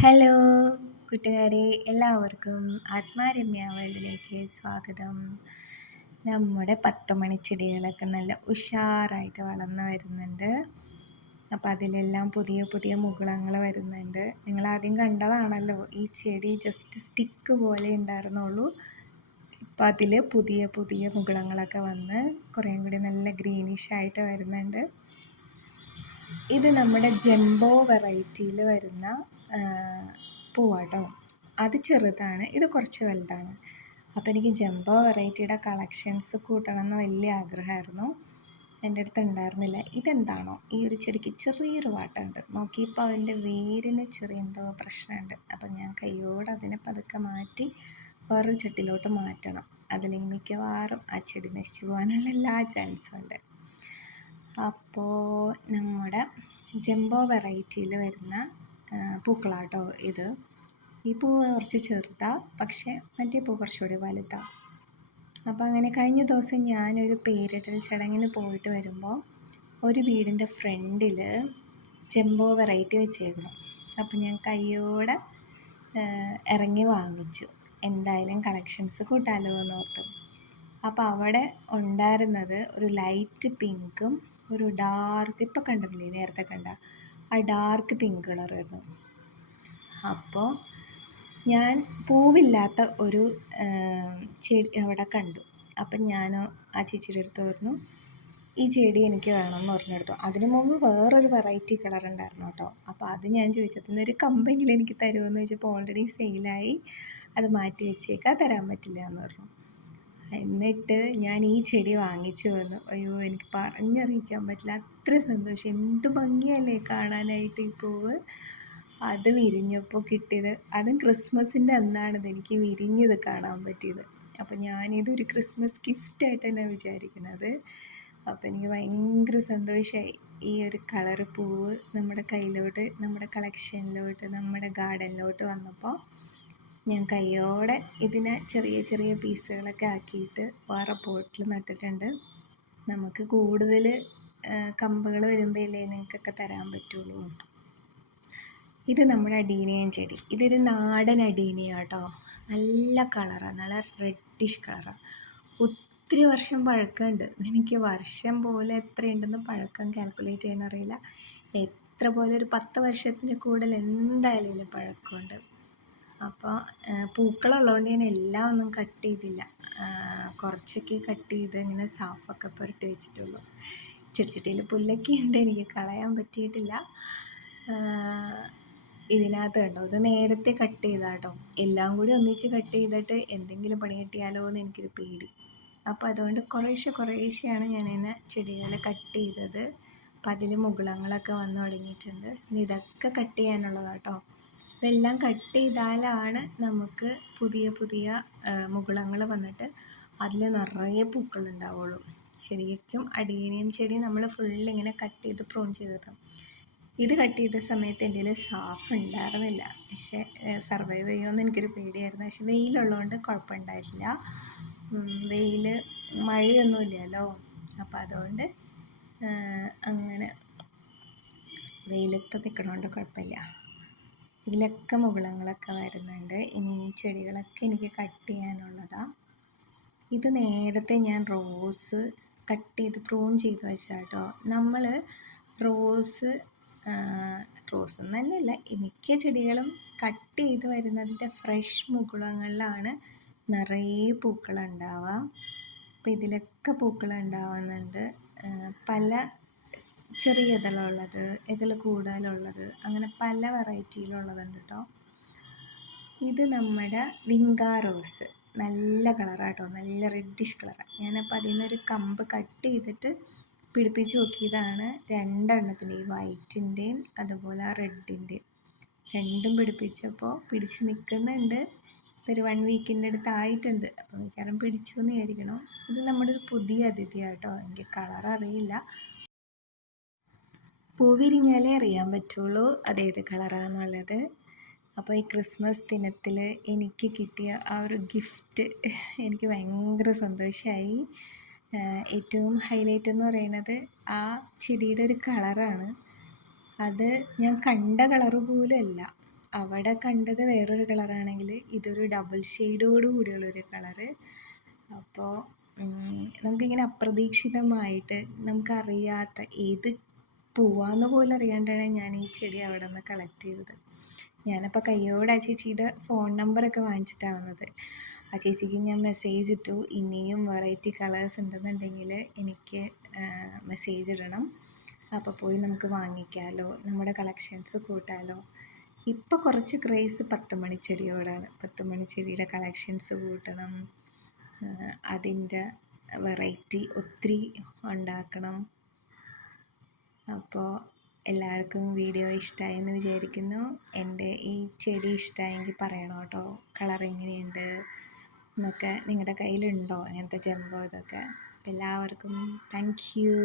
Hello കൂട്ടുകാരെ, എല്ലാവർക്കും ആത്മാരമ്യ വേൾഡിലേക്ക് സ്വാഗതം. നമ്മുടെ 10 മണിച്ചെടികളൊക്കെ നല്ല ഉഷാറായിട്ട് വളർന്നു വരുന്നുണ്ട്. അപ്പോൾ അതിലെല്ലാം പുതിയ പുതിയ മുകുളങ്ങൾ വരുന്നുണ്ട്. നിങ്ങൾ ആദ്യം കണ്ടതാണല്ലോ, ഈ ചെടി ജസ്റ്റ് സ്റ്റിക്ക് പോലെ ഉണ്ടായിരുന്നുള്ളൂ. ഇപ്പം അതിൽ പുതിയ പുതിയ മുകുളങ്ങളൊക്കെ വന്ന് കുറേയും കൂടി നല്ല ഗ്രീനിഷ് ആയിട്ട് വരുന്നുണ്ട്. ഇത് നമ്മുടെ ജംബോ വെറൈറ്റിയിൽ വരുന്ന പൂവാട്ടോ. അത് ചെറുതാണ്, ഇത് കുറച്ച് വലുതാണ്. അപ്പോൾ എനിക്ക് ജംബോ വെറൈറ്റിയുടെ കളക്ഷൻസ് കൂട്ടണം എന്ന് വലിയ ആഗ്രഹമായിരുന്നു. എൻ്റെ അടുത്ത് ഉണ്ടായിരുന്നില്ല. ഇതെന്താണോ, ഈ ഒരു ചെടിക്ക് ചെറിയൊരു വാട്ടമുണ്ട്. നോക്കിയപ്പോൾ അതിൻ്റെ വേരിന് ചെറിയ എന്തോ പ്രശ്നമുണ്ട്. അപ്പം ഞാൻ കൈയോടെ അതിനെ പതുക്കെ മാറ്റി വേറൊരു ചട്ടിയിലോട്ട് മാറ്റണം. അതില്ലെങ്കിൽ മിക്കവാറും ആ ചെടി നശിച്ചു പോകാനുള്ള എല്ലാ ചാൻസും ഉണ്ട്. അപ്പോൾ നമ്മുടെ ജംബോ വെറൈറ്റിയിൽ വരുന്ന പൂക്കളാട്ടോ ഇത്. ഈ പൂവ് കുറച്ച് ചെറുതാണ്, പക്ഷേ മറ്റേ പൂ കുറച്ചുകൂടി വലുതാണ്. അപ്പോൾ അങ്ങനെ കഴിഞ്ഞ ദിവസം ഞാനൊരു പേരിടൽ ചടങ്ങിന് പോയിട്ട് വരുമ്പോൾ ഒരു വീടിൻ്റെ ഫ്രണ്ടിൽ ജംബോ വെറൈറ്റി വെച്ചേക്കണം. അപ്പോൾ ഞാൻ കയ്യോടെ ഇറങ്ങി വാങ്ങിച്ചു. എന്തായാലും കളക്ഷൻസ് കൂട്ടാലോ എന്നോർത്തു. അപ്പോൾ അവിടെ ഉണ്ടായിരുന്നത് ഒരു ലൈറ്റ് പിങ്കും ഒരു ഡാർക്ക്, ഇപ്പോൾ കണ്ടില്ലേ നേരത്തെ കണ്ട ആ ഡാർക്ക് പിങ്ക് കളറായിരുന്നു. അപ്പോൾ ഞാൻ പൂവില്ലാത്ത ഒരു ചെടി അവിടെ കണ്ടു. അപ്പം ഞാൻ ആ ചേച്ചിയുടെ അടുത്ത് പറഞ്ഞു, ഈ ചെടി എനിക്ക് വേണമെന്ന് പറഞ്ഞെടുത്തു. അതിന് മുമ്പ് വേറൊരു വെറൈറ്റി കളർ ഉണ്ടായിരുന്നു കേട്ടോ. അപ്പോൾ അത് ഞാൻ ചോദിച്ചത്, ഇന്നൊരു കമ്പെങ്കിലും എനിക്ക് തരുമെന്ന് ചോദിച്ചപ്പോൾ ഓൾറെഡി സെയിലായി, അത് മാറ്റി വെച്ചേക്കാൻ തരാൻ പറ്റില്ല എന്ന് പറഞ്ഞു. എന്നിട്ട് ഞാൻ ഈ ചെടി വാങ്ങിച്ചു വന്നു. അയ്യോ, എനിക്ക് പറഞ്ഞറിയിക്കാൻ പറ്റില്ല, അത്ര സന്തോഷം. എന്ത് ഭംഗിയല്ലേ കാണാനായിട്ട് ഈ പൂവ്. അത് വിരിഞ്ഞപ്പോൾ കിട്ടിയത്, അതും ക്രിസ്മസിൻ്റെ അന്നാണിത് എനിക്ക് വിരിഞ്ഞത് കാണാൻ പറ്റിയത്. അപ്പോൾ ഞാനിതൊരു ക്രിസ്മസ് ഗിഫ്റ്റായിട്ട് തന്നെ വിചാരിക്കുന്നത്. അപ്പോൾ എനിക്ക് ഭയങ്കര സന്തോഷമായി. ഈ ഒരു കളർ പൂവ് നമ്മുടെ കയ്യിലോട്ട്, നമ്മുടെ കളക്ഷനിലോട്ട്, നമ്മുടെ ഗാർഡനിലോട്ട് വന്നപ്പോൾ ഞാൻ കയ്യോടെ ഇതിനെ ചെറിയ ചെറിയ പീസുകളൊക്കെ ആക്കിയിട്ട് വേറെ പോട്ടിൽ നട്ടിട്ടുണ്ട്. നമുക്ക് കൂടുതൽ കമ്പുകൾ വരുമ്പോഴല്ലേ നിങ്ങൾക്കൊക്കെ തരാൻ പറ്റുള്ളൂ. ഇത് നമ്മുടെ അഡീനിയം ചെടി. ഇതൊരു നാടൻ അഡീനിയ കേട്ടോ. നല്ല കളറാണ്, നല്ല റെഡിഷ് കളറാണ്. ഒത്തിരി വർഷം പഴക്കമുണ്ട്. എനിക്ക് വർഷം പോലെ എത്രയുണ്ടെന്ന് പഴക്കം കാൽക്കുലേറ്റ് ചെയ്യാൻ അറിയില്ല. എത്ര പോലെ ഒരു 10 വർഷത്തിന് കൂടുതൽ എന്തായാലും പഴക്കമുണ്ട്. അപ്പോൾ പൂക്കളുള്ളതുകൊണ്ട് ഞാൻ എല്ലാം ഒന്നും കട്ട് ചെയ്തില്ല. കുറച്ചൊക്കെ കട്ട് ചെയ്ത് ഇങ്ങനെ സാഫൊക്കെ പുരട്ടി വെച്ചിട്ടുള്ളൂ. ചെടിച്ചട്ടിയിൽ പുല്ലൊക്കെ ഉണ്ട്, എനിക്ക് കളയാൻ പറ്റിയിട്ടില്ല. ഇതിനകത്ത് കണ്ടോ, ഇത് നേരത്തെ കട്ട് ചെയ്താട്ടോ. എല്ലാം കൂടി ഒന്നിച്ച് കട്ട് ചെയ്തിട്ട് എന്തെങ്കിലും പണി കിട്ടിയാലോ എന്ന് എനിക്കൊരു പേടി. അപ്പോൾ അതുകൊണ്ട് കുറേശ്ശെയാണ് ഞാനിങ്ങനെ ചെടികൾ കട്ട് ചെയ്തത്. അപ്പം അതിൽ മുകുളങ്ങളൊക്കെ വന്നു തുടങ്ങിയിട്ടുണ്ട്. ഇനി ഇതൊക്കെ കട്ട് ചെയ്യാനുള്ളതാട്ടോ. ഇതെല്ലാം കട്ട് ചെയ്താലാണ് നമുക്ക് പുതിയ പുതിയ മുകുളങ്ങൾ വന്നിട്ട് അതിൽ നിറയെ പൂക്കളുണ്ടാവുള്ളൂ. ശരിക്കും അഡീനിയം ചെടി നമ്മൾ ഫുള്ളിങ്ങനെ കട്ട് ചെയ്ത് പ്രൂൺ ചെയ്തതാണ്. ഇത് കട്ട് ചെയ്ത സമയത്ത് എൻ്റെ കയ്യിൽ സാഫ് ഉണ്ടായിരുന്നില്ല. പക്ഷേ സർവൈവ് ചെയ്യുമെന്ന് എനിക്കൊരു പേടിയായിരുന്നു. പക്ഷെ വെയിലുള്ളതുകൊണ്ട് കുഴപ്പമുണ്ടായിട്ടില്ല. മഴയൊന്നുമില്ലല്ലോ, അപ്പോൾ അതുകൊണ്ട് അങ്ങനെ വെയിലത്ത് നിൽക്കണോണ്ട് കുഴപ്പമില്ല. ഇതിലൊക്കെ മുകുളങ്ങളൊക്കെ വരുന്നുണ്ട്. ഇനി ഈ ചെടികളൊക്കെ എനിക്ക് കട്ട് ചെയ്യാനുള്ളതാണ്. ഇത് നേരത്തെ ഞാൻ റോസ് കട്ട് ചെയ്ത് പ്രൂൺ ചെയ്ത് വെച്ചാട്ടോ. നമ്മൾ റോസ് തന്നെയല്ല, മിക്ക ചെടികളും കട്ട് ചെയ്ത് വരുന്നതിൻ്റെ ഫ്രഷ് മുകുളങ്ങളിലാണ് നിറയെ പൂക്കളുണ്ടാവുക. അപ്പോൾ ഇതിലൊക്കെ പൂക്കളുണ്ടാവുന്നുണ്ട്. പല ചെറിയ ഇതളുള്ളത്, ഇതിൽ കൂടുതലുള്ളത്, അങ്ങനെ പല വെറൈറ്റിയിലുള്ളതുണ്ട് കേട്ടോ. ഇത് നമ്മുടെ വിങ്കാ റോസ്. നല്ല കളറാട്ടോ, നല്ല റെഡിഷ് കളറാണ്. ഞാനപ്പോൾ അതിൽ നിന്നൊരു കമ്പ് കട്ട് ചെയ്തിട്ട് പിടിപ്പിച്ച് നോക്കിയതാണ്. 2 എണ്ണത്തിൻ്റെ, ഈ വൈറ്റിൻ്റെയും അതുപോലെ ആ റെഡിൻ്റെയും രണ്ടും പിടിപ്പിച്ചപ്പോൾ പിടിച്ച് നിൽക്കുന്നുണ്ട്. ഒരു 1 വീക്കിൻ്റെ അടുത്ത് ആയിട്ടുണ്ട്. അപ്പോൾ മിക്കവാറും പിടിച്ചു എന്ന് വിചാരിക്കണം. ഇത് നമ്മുടെ ഒരു പുതിയ അതിഥിയാട്ടോ. എനിക്ക് കളർ അറിയില്ല. പൂ വിരിഞ്ഞാലേ അറിയാൻ പറ്റുള്ളൂ അതേത് കളറാണെന്നുള്ളത്. അപ്പോൾ ഈ ക്രിസ്മസ് ദിനത്തിൽ എനിക്ക് കിട്ടിയ ആ ഒരു ഗിഫ്റ്റ് എനിക്ക് ഭയങ്കര സന്തോഷമായി. ഏറ്റവും ഹൈലൈറ്റ് എന്ന് പറയുന്നത് ആ ചെടിയുടെ ഒരു കളറാണ്. അത് ഞാൻ കണ്ട കളറ് പോലും അല്ല. അവിടെ കണ്ടത് വേറൊരു കളറാണെങ്കിൽ ഇതൊരു ഡബിൾ ഷെയ്ഡോട് കൂടിയുള്ളൊരു കളറ്. അപ്പോൾ നമുക്കിങ്ങനെ അപ്രതീക്ഷിതമായിട്ട് നമുക്കറിയാത്ത ഏത് പൂവാന്ന് പോലും അറിയാണ്ടാണ് ഞാൻ ഈ ചെടി അവിടെ നിന്ന് കളക്ട് ചെയ്തത്. ഞാനപ്പോൾ കയ്യോടെ ആ ചേച്ചിയുടെ ഫോൺ നമ്പറൊക്കെ വാങ്ങിച്ചിട്ടാണ് വന്നത്. ആ ചേച്ചിക്ക് ഞാൻ മെസ്സേജ് ഇട്ടു, ഇനിയും വെറൈറ്റി കളേഴ്സ് ഉണ്ടെന്നുണ്ടെങ്കിൽ എനിക്ക് മെസ്സേജ് ഇടണം, അപ്പോൾ പോയി നമുക്ക് വാങ്ങിക്കാമല്ലോ, നമ്മുടെ കളക്ഷൻസ് കൂട്ടാമല്ലോ. ഇപ്പോൾ കുറച്ച് ക്രേസ് 10 മണിച്ചെടിയോടാണ്. 10 മണിച്ചെടിയുടെ കളക്ഷൻസ് കൂട്ടണം, അതിൻ്റെ വെറൈറ്റി ഒത്തിരി ഉണ്ടാക്കണം. അപ്പോൾ എല്ലാവർക്കും വീഡിയോ ഇഷ്ടമായി എന്ന് വിചാരിക്കുന്നു. എൻ്റെ ഈ ചെടി ഇഷ്ടമായെങ്കിൽ പറയണം കേട്ടോ, കളർ എങ്ങനെയുണ്ട് എന്നൊക്കെ. നിങ്ങളുടെ കയ്യിലുണ്ടോ അങ്ങനത്തെ ജംബോ ഇതൊക്കെ? അപ്പോൾ എല്ലാവർക്കും താങ്ക് യു.